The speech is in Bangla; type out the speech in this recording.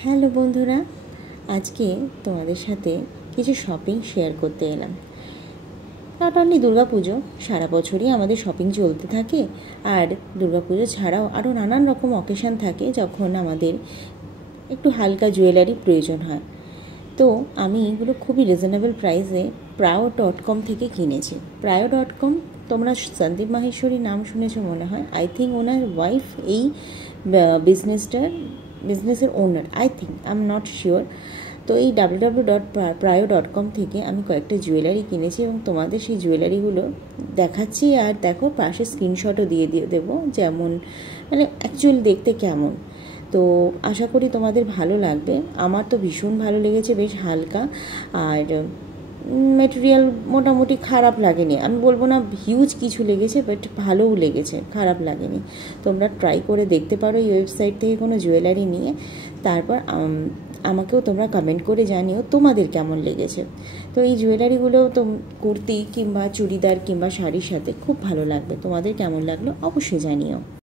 হ্যালো বন্ধুরা, আজকে তোমাদের সাথে কিছু শপিং শেয়ার করতে এলাম। নট অনলি দুর্গা পুজো, সারা বছরই আমাদের শপিং চলতে থাকে। আর দুর্গা পুজো ছাড়াও আরও নানান রকম অকেশান থাকে যখন আমাদের একটু হালকা জুয়েলারি প্রয়োজন হয়। তো আমি এগুলো খুবই রিজনেবল প্রাইসে প্রায়ো.com থেকে কিনেছি। প্রায়ো.com, তোমরা সন্দীপ মাহেশ্বরী নাম শুনেছো মনে হয়। আই থিঙ্ক ওনার ওয়াইফ এই বিজনেসের ওনার, আই এম নট শিওর। তো এই www.prayo.com থেকে আমি কয়েকটা জুয়েলারি কিনেছি এবং তোমাদের সেই জুয়েলারিগুলো দেখাচ্ছি। আর দেখো, পাশে স্ক্রিনশটও দিয়ে দেবো, যেমন মানে অ্যাকচুয়ালি দেখতে কেমন। তো আশা করি তোমাদের ভালো লাগবে। আমার তো ভীষণ ভালো লেগেছে, বেশ হালকা। আর মেটেরিয়াল মোটামুটি খারাপ লাগেনি, আমি বলবো না হিউজ কিছু লেগেছে, বাট ভালোও লেগেছে, খারাপ লাগেনি। তোমরা ট্রাই করে দেখতে পারো এই ওয়েবসাইট থেকে কোনো জুয়েলারি নিয়ে। তারপর আমাকেও তোমরা কমেন্ট করে জানিও তোমাদের কেমন লেগেছে। তো এই জুয়েলারিগুলোও তো কুর্তি কিংবা চুড়িদার কিংবা শাড়ির সাথে খুব ভালো লাগবে। তোমাদের কেমন লাগলো অবশ্যই জানিও।